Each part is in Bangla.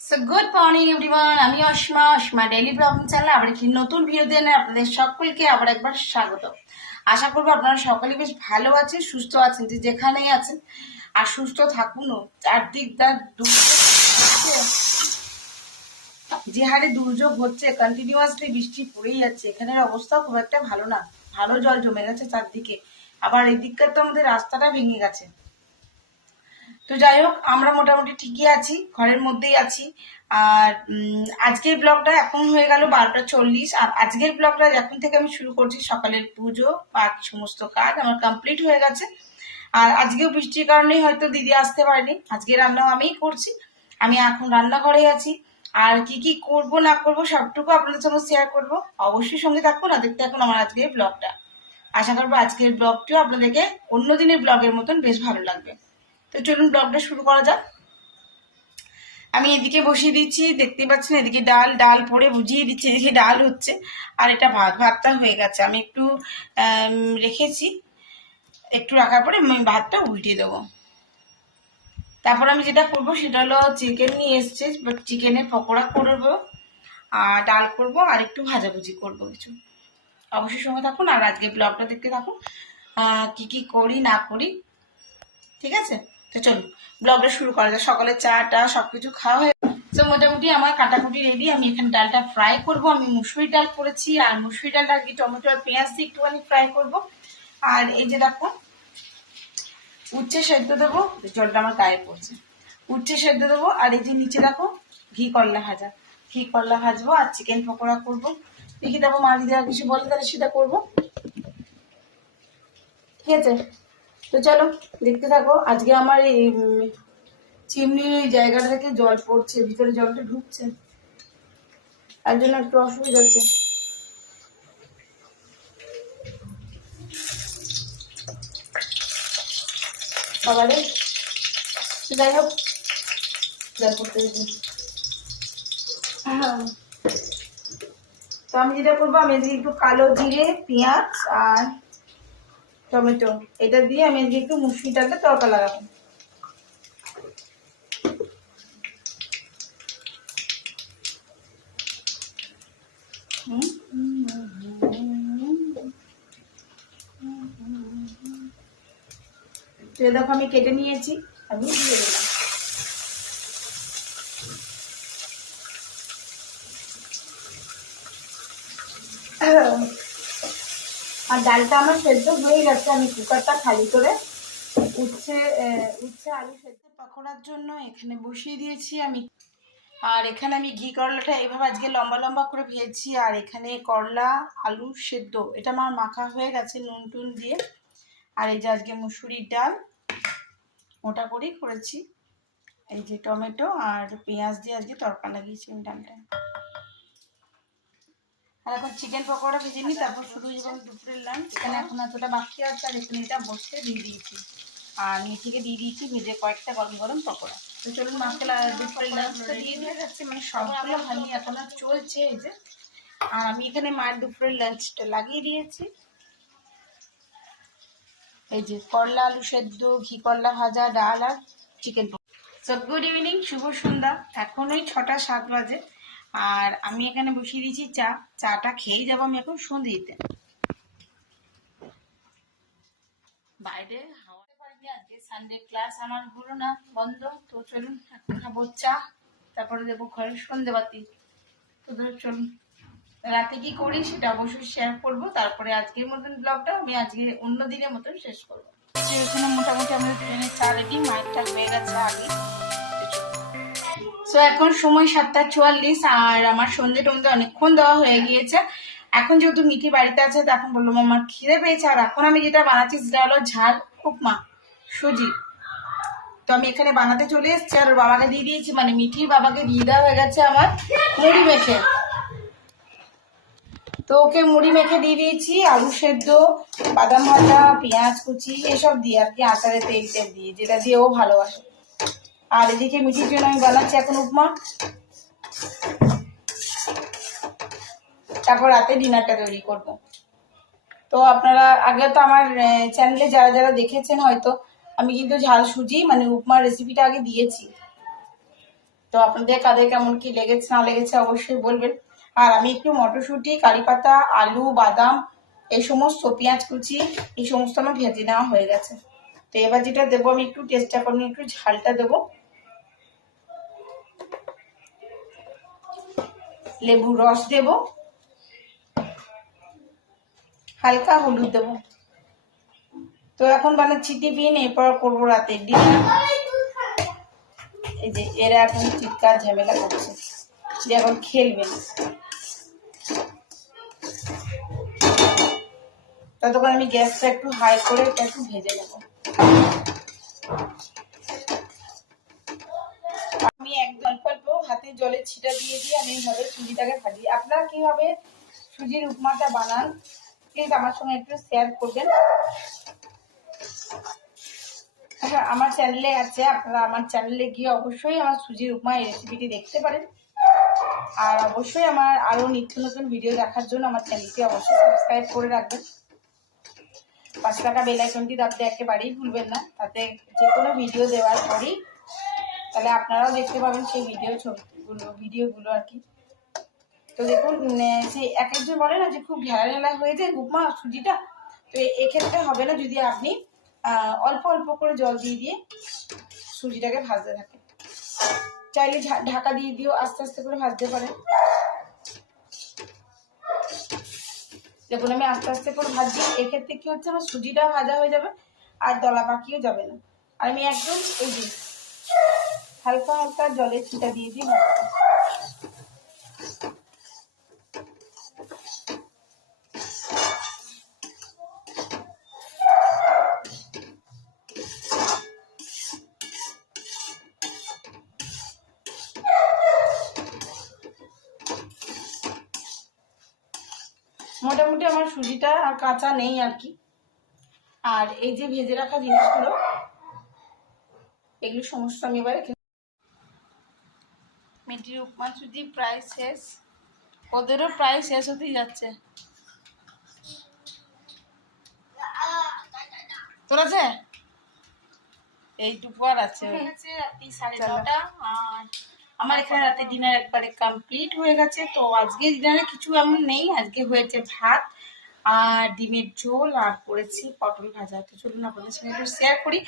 সো গুড মর্নিং এভরিওয়ান, আমি অসীমা ডেইলি ব্লগিং চ্যানেলে আবার একটি নতুন ভিডিও দিয়ে আপনাদের সকলকে আবার একবার স্বাগত। আশা করবো আপনারা সকলে বেশ ভালো আছেন, সুস্থ আছেন, যে যেখানেই আছেন আর সুস্থ থাকুনও। চারদিক যে হারে দুর্যোগ হচ্ছে, কন্টিনিউয়াসলি বৃষ্টি পড়েই যাচ্ছে। এখানের অবস্থা খুব একটা ভালো না, ভালো জল জমে গেছে চারদিকে। আবার এই দিককার তো আমাদের রাস্তাটা ভেঙে গেছে। তো যাই হোক, আমরা মোটামুটি ঠিকই আছি, ঘরের মধ্যেই আছি। আর আজকের ব্লগটা এখন হয়ে গেল 12টা 40। আর আজকের ব্লগটা এখন থেকে আমি শুরু করছি, সকালের পুজো বাকি সমস্ত কাজ আমার কমপ্লিট হয়ে গেছে। আর আজকেও বৃষ্টির কারণেই হয়তো দিদি আসতে পারেনি, আজকে রান্নাও আমিই করছি। আমি এখন রান্নাঘরে আছি। আর কি কি করব না করব সবটুকু আপনাদের সঙ্গে শেয়ার করব। অবশ্যই সঙ্গে থাকুন আর দেখতে থাকুন আমার আজকের ব্লগটা। আশা করবো আজকের ব্লগটিও আপনাদেরকে অন্য দিনের ব্লগের মতন বেশ ভালো লাগবে। তো চলুন ব্লগটা শুরু করা যাক। আমি এদিকে বসিয়ে দিচ্ছি, দেখতেই পাচ্ছেন এদিকে ডাল পরে বুঝিয়ে দিচ্ছি, এদিকে ডাল হচ্ছে। আর এটা ভাতটা হয়ে গেছে, আমি একটু রেখেছি, একটু রাখার পরে আমি ভাতটা উল্টিয়ে দেবো। তারপর আমি যেটা করবো সেটা হলো চিকেন নিয়ে এসছে, চিকেনের পকোড়া করবো আর ডাল করবো আর একটু ভাজাভুজি করবো কিছু। অবশ্যই সঙ্গে থাকুন আর আজকে ব্লগটা দেখতে থাকুন কি কি করি না করি। ঠিক আছে, তো চলুন ব্লগটা শুরু করা যায়। সকালে চাটা সবকিছু খাওয়া হয়ে তো মোটামুটি আমার কাটাকুটি রেডি। আমি এখানে ডালটা ফ্রাই করব। আমি মুসুরি ডাল করেছি, আর মুসুরি ডালটা আজকে টমেটো আর পেঁয়াজ দিয়ে একটুখানি ফ্রাই করব। আর এই যে দেখো উচ্ছে সেদ্ধ দেবো, জলটা আমার গায়ে পড়ছে। উচ্ছে সেদ্ধ দেবো, আর এই যে নিচে দেখো ঘি করলা ভাজবো আর চিকেন পকোড়া করবো। দেখি দেখো মা দিদি আর কিছু বলে তাহলে সেটা করবো। ঠিক আছে, তো চলো দেখতে থাকো। আজকে আমার এই চিমনির এই জায়গাটা থেকে জল পড়ছে, ভিতরে জলটা ঢুকছে, তার জন্য একটু অসুবিধা হচ্ছে। সকালে যাই হোক জল পড়তে দিচ্ছি। তো আমি যেটা করবো, আমি আজকে একটু কালো জিরে পেঁয়াজ আর টমেটো এটা দিয়ে আমি আজকে একটু মুসুরি ডালটা তড়কা লাগাবো। তো দেখো আমি কেটে নিয়েছি, আমি দিয়ে দিলাম। আর ডালটা আমার সেদ্ধ হয়ে গেছে, আমি কুকারটা খালি করে উচ্ছে আলু সেদ্ধ পকোড়ার জন্য এখানে বসিয়ে দিয়েছি আমি। আর এখানে আমি ঘি করলাটা এভাবে আজকে লম্বা লম্বা করে ভেজেছি। আর এখানে করলা আলু সেদ্ধ এটা আমার মাখা হয়ে গেছে নুন টুন দিয়ে। আর এই যে আজকে মুসুরির ডাল মোটা করেই করেছি। এই যে টমেটো আর পেঁয়াজ দিয়ে আজকে তড়কা লাগিয়েছি আমি ডালটা। আর এখন চিকেন পকোড়া ভেজে নিই, তারপর শুরু এবং দুপুরের লাঞ্চ। এখানে এখন এতটা বাকি আছে, আর এখানে এটা বসতে দিয়ে দিয়েছি আর মিঠিকে দিয়ে দিয়েছি ভেজে কয়েকটা গরম গরম পকোড়া। তো চলুন মাকে দুপুরের লাঞ্চটা দিয়ে দিয়ে যাচ্ছে, মানে সবগুলো ভালোই এখন আর চলছে এই যে। আর আমি এখানে মায়ের দুপুরের লাঞ্চটা লাগিয়ে দিয়েছি। এই যে করলা আলু সেদ্ধ, ঘি করলা ভাজা, ডাল আর চিকেন পকোড়া। সব গুড ইভিনিং, শুভ সন্ধ্যা। এখন ওই 6টা 7 বাজে। আর আমি এখানে বসিয়ে দিয়েছি চাটা খেয়েই যাবো আমি এখন সন্ধে দিতে। বাইরে হাওয়াতে পারিনি, আজকে সানডে ক্লাস আমার হলো না, বন্ধ। তো চলুন এখন খাবো চা, তারপরে দেবো ঘরের সন্ধেবাতি। তো চলুন রাতে কি করি সেটা অবশ্যই শেয়ার করবো। তারপরে আজকের মতন ব্লগটা আমি আজকে অন্য দিনের মতন শেষ করবো। এখানে মোটামুটি আমাদের ট্রেনের চা রেডি, মায়ের টা হয়ে গেছে আগে। তো এখন সময় 7টা 44, আর আমার সন্ধে টন্ধে অনেকক্ষণ দেওয়া হয়ে গিয়েছে। এখন যেহেতু মিঠি বাড়িতে আছে, তো এখন বললাম আমার খিদে পেয়েছে। আর এখন আমি যেটা বানাচ্ছি সেটা হলো ঝাল উপমা সুজি। তো আমি এখানে বানাতে চলে এসেছি আর বাবাকে দিয়ে দিয়েছি, মানে মিঠির বাবাকে দিয়ে দেওয়া হয়ে গেছে আমার মুড়ি মেখে। তো ওকে মুড়ি মেখে দিয়ে দিয়েছি আলু সেদ্ধ, বাদাম ভাজা, পেঁয়াজ কুচি এসব দিয়ে আর কি, আচারে তেল দিয়ে, যেটা দিয়ে ও ভালোবাসে। আর এদিকে মিঠির জন্য আমি বানাচ্ছি এখন উপমা, তারপর রাতে ডিনারটা তৈরি করব। তো আপনারা আগে তো আমার চ্যানেলে যারা যারা দেখেছেন হয়তো আমি কিন্তু ঝাল সুজি মানে উপমার রেসিপিটা আগে দিয়েছি। তো তো আপনাদের কাদের কেমন কি লেগেছে না লেগেছে অবশ্যই বলবেন। আর আমি একটু মটরশুঁটি, কারি পাতা, আলু, বাদাম, এই সমস্ত পেঁয়াজ কুচি এই সমস্ত আমার ভেজে নেওয়া হয়ে গেছে। তো এবার যেটা দেবো আমি একটু চেষ্টা করবো একটু ঝালটা দেবো। লেবুর রস দেব, হালকা হলুদ দেবো। তো এখন বানাচ্ছি টিফিন, এরপর করবো রাতের ডিনার। এই যে এরা এখন চিৎকার ঝামেলা করছে যে এখন খেলবেন, ততক্ষণ আমি গ্যাসটা একটু হাই করে এটা একটু ভেজে নেব। আমি একদম অল্প হাতে জলের ছিটা দিয়ে আমি এইভাবে সুজিটাকে ভাজি। আপনারা কিভাবে সুজির উপমাটা বানান প্লিজ আমার সঙ্গে একটু শেয়ার করবেন। আমার চ্যানেলে আছে, আপনারা আমার চ্যানেলে গিয়ে অবশ্যই আমার সুজির উপমা এই রেসিপিটি দেখতে পারেন। আর অবশ্যই আমার আরো নিত্য নতুন ভিডিও দেখার জন্য আমার চ্যানেলটি অবশ্যই সাবস্ক্রাইব করে রাখবেন। পাশে থাকা বেল আইকনটি দাবতে একেবারেই ভুলবেন না, তাতে যে কোনো ভিডিও দেওয়ার পরই তাহলে আপনারাও দেখতে পাবেন সেই ভিডিওগুলো আর কি। তো দেখুন সেই এক একজন বলে না যে খুব ঢেলা ঢেলা হয়ে যায় উপমা সুজিটা, তো এক্ষেত্রে হবে না যদি আপনি অল্প অল্প করে জল দিয়ে সুজিটাকে ভাজতে থাকেন। চাইলে ঢাকা দিয়ে দিয়েও আস্তে আস্তে করে ভাজতে পারেন। দেখুন আমি আস্তে আস্তে করে ভাজি, এক্ষেত্রে কি হচ্ছে আমার সুজিটা ভাজা হয়ে যাবে আর দলা পাকিও যাবে না। আর আমি একদম এই যে হালকা হালকা জলের ছিটা দিয়ে ভাজবো। মোটামুটি আমার সুজিটা আর কাঁচা নেই আর কি। আর এই যে ভেজে রাখা জিনিসগুলো এগুলো সমস্ত আমি এবারে মিটির উপমা সুজি প্রায় শেষ, ওদেরও প্রায় শেষ হতেই যাচ্ছে। তোর আছে এইটুকু আর আছে, রাত্রি 9:30। আর আমার এখানে রাতে ডিনার একবারে কমপ্লিট হয়ে গেছে। তো আজকে ডিনারে কিছু এমন নেই, আজকে হয়েছে ভাত আর ডিমের ঝোল আর করেছি পটল ভাজা। তো চলুন আপনাদের সঙ্গে একটু শেয়ার করি।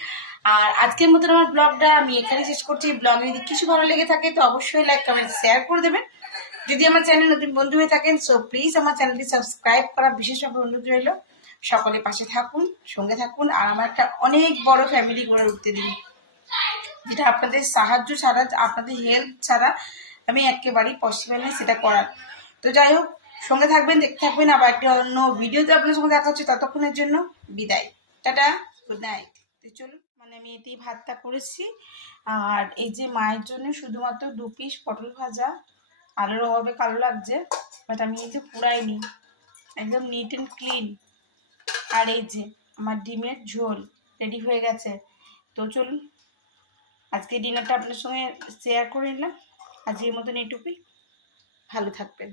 আর আজকের মতন আমার ব্লগটা আমি এখানে শেষ করছি। ব্লগে যদি কিছু ভালো লেগে থাকে তো অবশ্যই লাইক কমেন্ট শেয়ার করে দেবেন। যদি আমার চ্যানেল নতুন বন্ধু হয়ে থাকেন সো প্লিজ আমার চ্যানেলটি সাবস্ক্রাইব করা বিশেষভাবে অনুরোধ রইল। সকলে পাশে থাকুন, সঙ্গে থাকুন, আর আমার একটা অনেক বড় ফ্যামিলি গড়ে উঠতে দিন, যেটা আপনাদের সাহায্য ছাড়া, আপনাদের হেল্প ছাড়া আমি একেবারেই পসিবল নেই সেটা করার। তো যাই হোক, সঙ্গে থাকবেন, দেখতে থাকবেন। আবার একটা অন্য ভিডিওতে আপনার সঙ্গে দেখা হচ্ছে, ততক্ষণের জন্য বিদায়, টাটা, গুড নাইট। তো চলুন, আমি এতেই ভাতটা করেছি। আর এই যে মায়ের জন্য শুধুমাত্র 2 পিস পটল ভাজা, আলুর অভাবে কালো লাগছে, বাট আমি এই যে পুরাইনি, একদম নিট অ্যান্ড ক্লিন। আর এই যে আমার ডিমের ঝোল রেডি হয়ে গেছে। তো চলুন আজকে ডিনারটা আপনার সঙ্গে শেয়ার করে নিলাম। আজকের মতন এইটুকুই, ভালো থাকবেন।